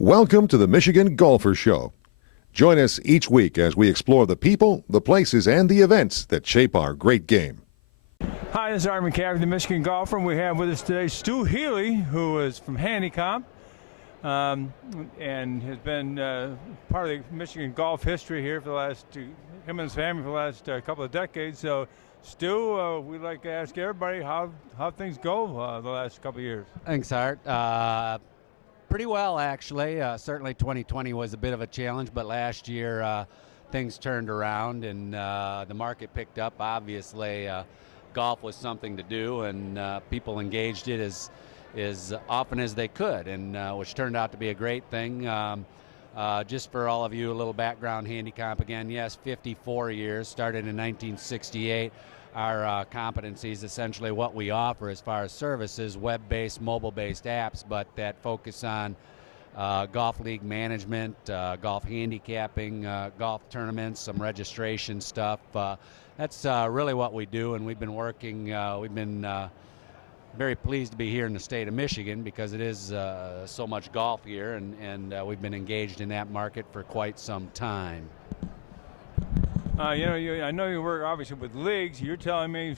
Welcome to the Michigan Golfer Show. Join us each week as we explore the people, the places, and the events that shape our great game. Hi, this is Art McCaffrey, the Michigan Golfer, and we have with us today Stu Healey, who is from Handicomp and has been part of the Michigan golf history here for the last him and his family for the last couple of decades. So, Stu, we'd like to ask everybody how things go the last couple of years. Thanks, Art. Pretty well, actually. Certainly 2020 was a bit of a challenge, but last year things turned around and the market picked up. Obviously, golf was something to do, and people engaged it as often as they could, and which turned out to be a great thing. Just for all of you, a little background, Handicomp again. Yes, 54 years, started in 1968. Our competencies, essentially what we offer as far as services, web-based, mobile-based apps, but that focus on golf league management, golf handicapping, golf tournaments, some registration stuff. That's really what we do, and we've been working, we've been very pleased to be here in the state of Michigan because it is so much golf here, and we've been engaged in that market for quite some time. I know you work obviously with leagues. You're telling me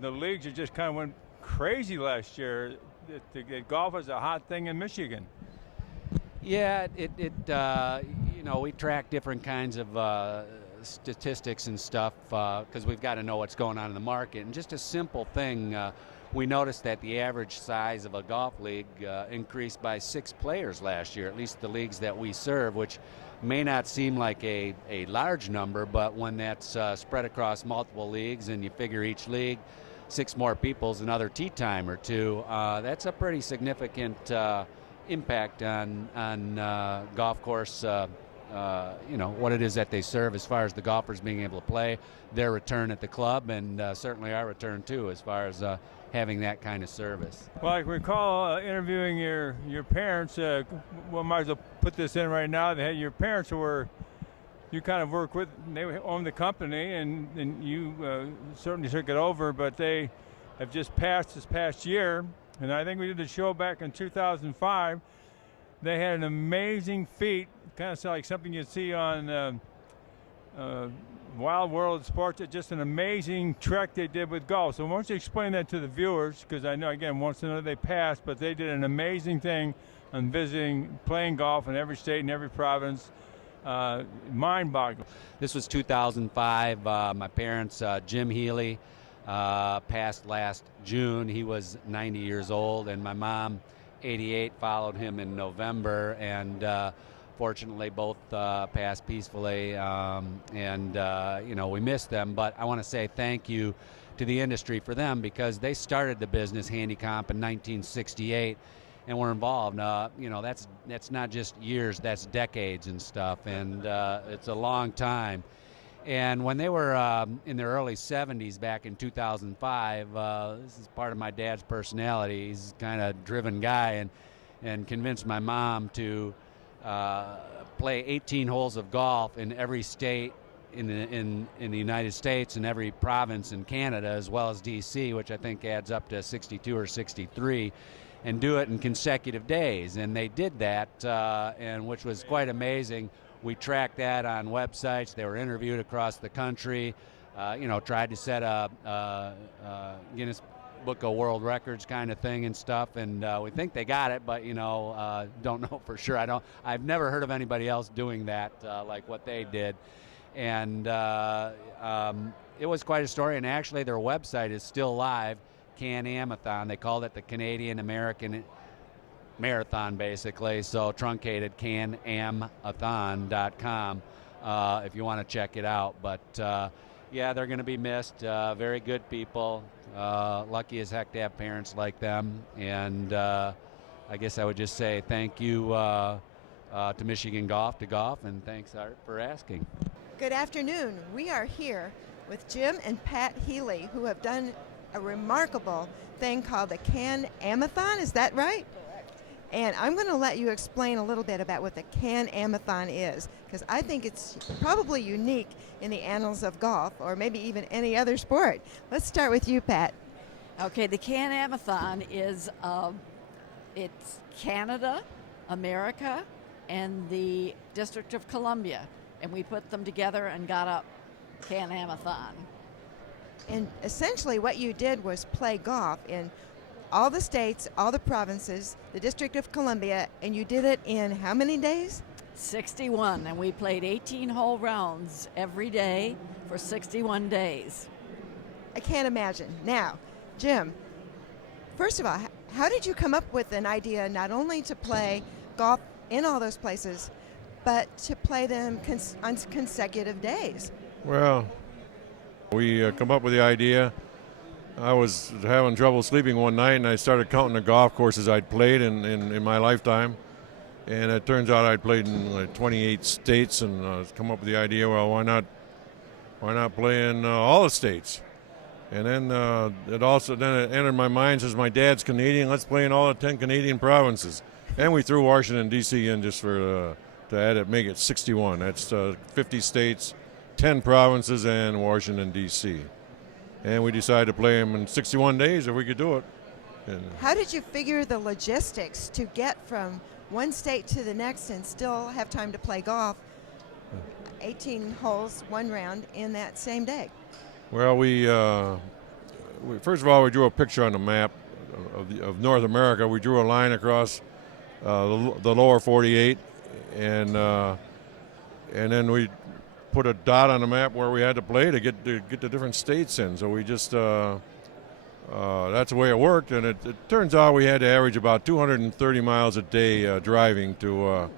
the leagues just kind of went crazy last year. That golf is a hot thing in Michigan. Yeah, we track different kinds of statistics and stuff because we've got to know what's going on in the market. And just a simple thing, we noticed that the average size of a golf league increased by 6 players last year, at least the leagues that we serve, which may not seem like a large number, but when that's spread across multiple leagues and you figure each league 6 more people is another tee time or two, that's a pretty significant impact on golf course, what it is that they serve as far as the golfers being able to play, their return at the club, and certainly our return too as far as having that kind of service. Well, I recall interviewing your parents. Might as well put this in right now. Your parents you kind of work with, they own the company, and you certainly took it over, but they have just passed this past year, and I think we did the show back in 2005. They had an amazing feat, kind of like something you'd see on Wild World of Sports. It's just an amazing trek they did with golf. So why don't you explain that to the viewers, because I know, again, once another they passed, but they did an amazing thing on playing golf in every state and every province. Mind-boggling. This was 2005. My parents, Jim Healey, passed last June. He was 90 years old, and my mom, 88, followed him in November, and fortunately both passed peacefully, we miss them, but I want to say thank you to the industry for them because they started the business Handicomp in 1968 and were involved. That's not just years, that's decades and stuff, and it's a long time. And when they were in their early 70s back in 2005, this is part of my dad's personality. He's kind of driven guy, and convinced my mom to play 18 holes of golf in every state in the United States and every province in Canada, as well as D.C., which I think adds up to 62 or 63, and do it in consecutive days. And they did that, and which was quite amazing. We tracked that on websites. They were interviewed across the country, tried to set a Guinness Book of World Records kind of thing and stuff, and we think they got it, but don't know for sure. I've never heard of anybody else doing that like what they did, and it was quite a story. And actually, their website is still live, Amathon. They called it the Canadian American Marathon, basically, so truncated, Amathon.com if you want to check it out. But yeah, they're going to be missed. Very good people. Lucky as heck to have parents like them. And I guess I would just say thank you to Michigan Golf, and thanks, Art, for asking. Good afternoon. We are here with Jim and Pat Healey, who have done a remarkable thing called the Amathon. Is that right? And I'm going to let you explain a little bit about what the Amathon is, because I think it's probably unique in the annals of golf, or maybe even any other sport. Let's start with you, Pat. Okay, the Amathon is it's Canada, America and the District of Columbia, and we put them together and got up Can Amathon. And essentially what you did was play golf in all the states, all the provinces, the District of Columbia, and you did it in how many days? 61, and we played 18-hole rounds every day for 61 days. I can't imagine. Now, Jim, first of all, how did you come up with an idea not only to play golf in all those places, but to play them on consecutive days? Well, we come up with the idea. I was having trouble sleeping one night, and I started counting the golf courses I'd played in my lifetime. And it turns out I'd played in like 28 states, and come up with the idea, well, why not play in all the states? And then it entered my mind, since my dad's Canadian, let's play in all the 10 Canadian provinces. And we threw Washington, D.C. in just to add it, make it 61. That's 50 states, 10 provinces, and Washington, D.C. And we decided to play them in 61 days if we could do it. And how did you figure the logistics to get from one state to the next and still have time to play golf 18 holes, one round in that same day? Well, we first of all, we drew a picture on the map of North America. We drew a line across the lower 48, and then we put a dot on the map where we had to play to get the different states in. So we just that's the way it worked, and it turns out we had to average about 230 miles a day driving to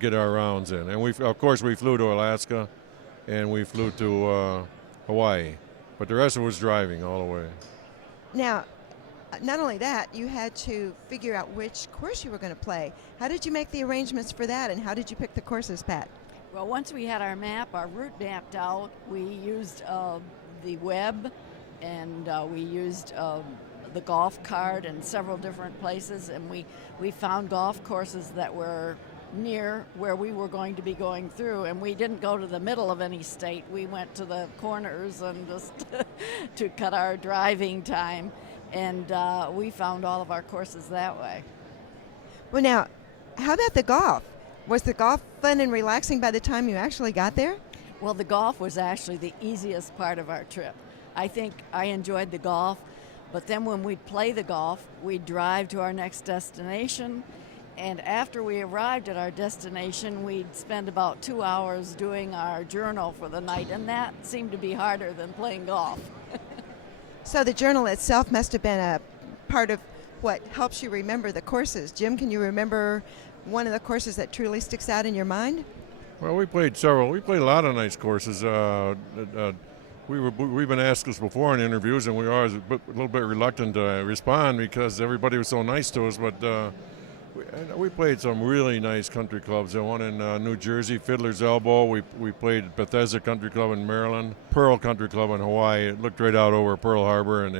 get our rounds in. And of course we flew to Alaska, and we flew to Hawaii, but the rest of it was driving all the way. Now, not only that, you had to figure out which course you were going to play. How did you make the arrangements for that, and how did you pick the courses, Pat? Well, once we had our route mapped out, we used the web, and we used the golf cart in several different places, and we found golf courses that were near where we were going to be going through, and we didn't go to the middle of any state. We went to the corners and just to cut our driving time, and we found all of our courses that way. Well, now, how about the golf? Was the golf fun and relaxing by the time you actually got there? Well, the golf was actually the easiest part of our trip. I think I enjoyed the golf, but then when we'd play the golf, we'd drive to our next destination, and after we arrived at our destination, we'd spend about 2 hours doing our journal for the night, and that seemed to be harder than playing golf. So the journal itself must have been a part of what helps you remember the courses. Jim, can you remember one of the courses that truly sticks out in your mind? Well, we played several. We played a lot of nice courses. We've been asked this before in interviews, and we were always a little bit reluctant to respond because everybody was so nice to us. But we played some really nice country clubs. The one in New Jersey, Fiddler's Elbow. We played Bethesda Country Club in Maryland, Pearl Country Club in Hawaii. It looked right out over Pearl Harbor, and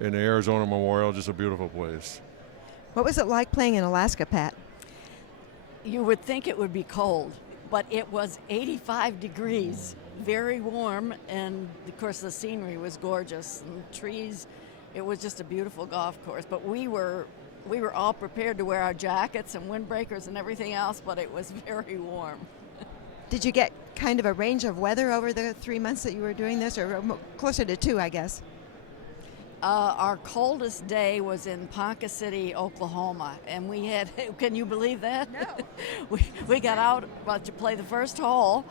in the Arizona Memorial, just a beautiful place. What was it like playing in Alaska, Pat? You would think it would be cold, but it was 85 degrees, very warm, and of course the scenery was gorgeous, and trees. It was just a beautiful golf course, but we were all prepared to wear our jackets and windbreakers and everything else, but it was very warm. Did you get kind of a range of weather over the 3 months that you were doing this, or closer to 2, I guess? Our coldest day was in Ponca City, Oklahoma, and we had, can you believe that? No. we got out about to play the first hole,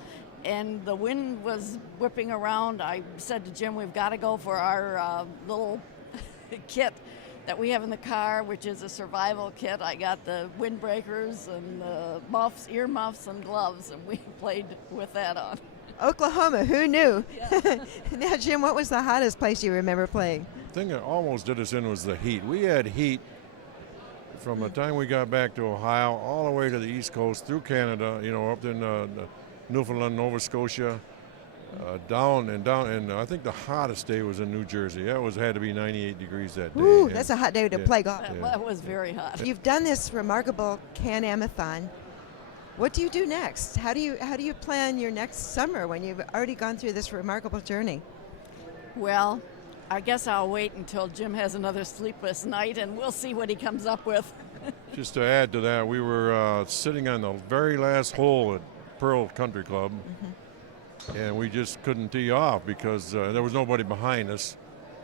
and the wind was whipping around. I said to Jim, we've got to go for our little kit that we have in the car, which is a survival kit. I got the windbreakers and the muffs, ear muffs and gloves, and we played with that on. Oklahoma, who knew? Yeah. Now, Jim, what was the hottest place you remember playing? The thing that almost did us in was the heat. We had heat from the time we got back to Ohio all the way to the East Coast, through Canada, up in Newfoundland, Nova Scotia, down, and I think the hottest day was in New Jersey. That had to be 98 degrees that day. Ooh, that's a hot day to play golf. That was very hot. You've done this remarkable Can Amathon. What do you do next? How do you plan your next summer when you've already gone through this remarkable journey? Well, I guess I'll wait until Jim has another sleepless night, and we'll see what he comes up with. Just to add to that, we were sitting on the very last hole at Pearl Country Club, and we just couldn't tee off because there was nobody behind us.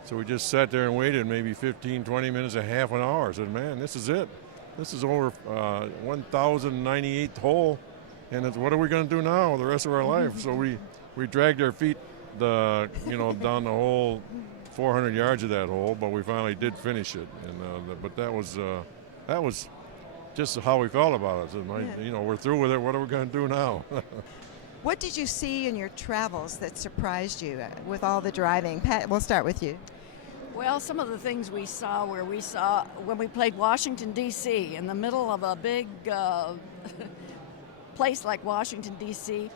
So we just sat there and waited maybe 15, 20 minutes, a half an hour. I said, man, this is it. This is over 1,098th hole, and what are we going to do now the rest of our life? So we dragged our feet down the whole 400 yards of that hole, but we finally did finish it. And but that was just how we felt about it. So we're through with it. What are we going to do now? What did you see in your travels that surprised you with all the driving? Pat, we'll start with you. Well, some of the things we saw when we played Washington, D.C., in the middle of a big place like Washington, D.C.,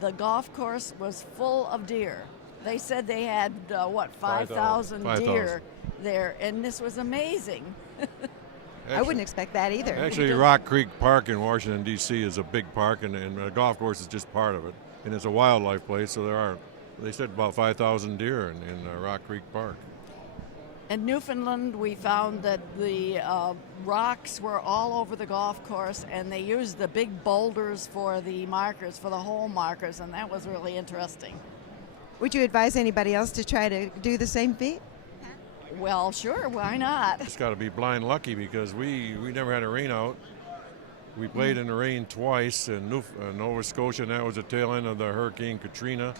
the golf course was full of deer. They said they had, 5,000 deer there, and this was amazing. I wouldn't expect that either. Actually, Rock Creek Park in Washington, D.C. is a big park, and the golf course is just part of it. And it's a wildlife place, so they said about 5,000 deer in Rock Creek Park. In Newfoundland, we found that the rocks were all over the golf course, and they used the big boulders for the markers, for the hole markers, and that was really interesting. Would you advise anybody else to try to do the same feat? Well, sure, why not? It's got to be blind lucky because we never had a rain out. We played in the rain twice in Nova Scotia, and that was the tail end of the Hurricane Katrina.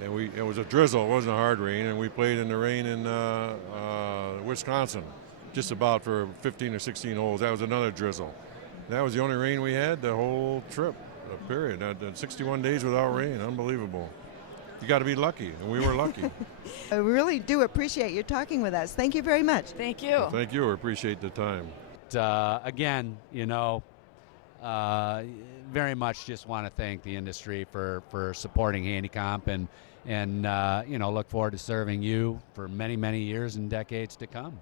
And it was a drizzle, it wasn't a hard rain, and we played in the rain in Wisconsin, just about for 15 or 16 holes. That was another drizzle. That was the only rain we had the whole trip, period. 61 days without rain, unbelievable. You got to be lucky, and we were lucky. I really do appreciate you talking with us. Thank you very much. Thank you. Well, thank you. I appreciate the time. Again, very much just want to thank the industry for supporting Handicomp and look forward to serving you for many, many years and decades to come.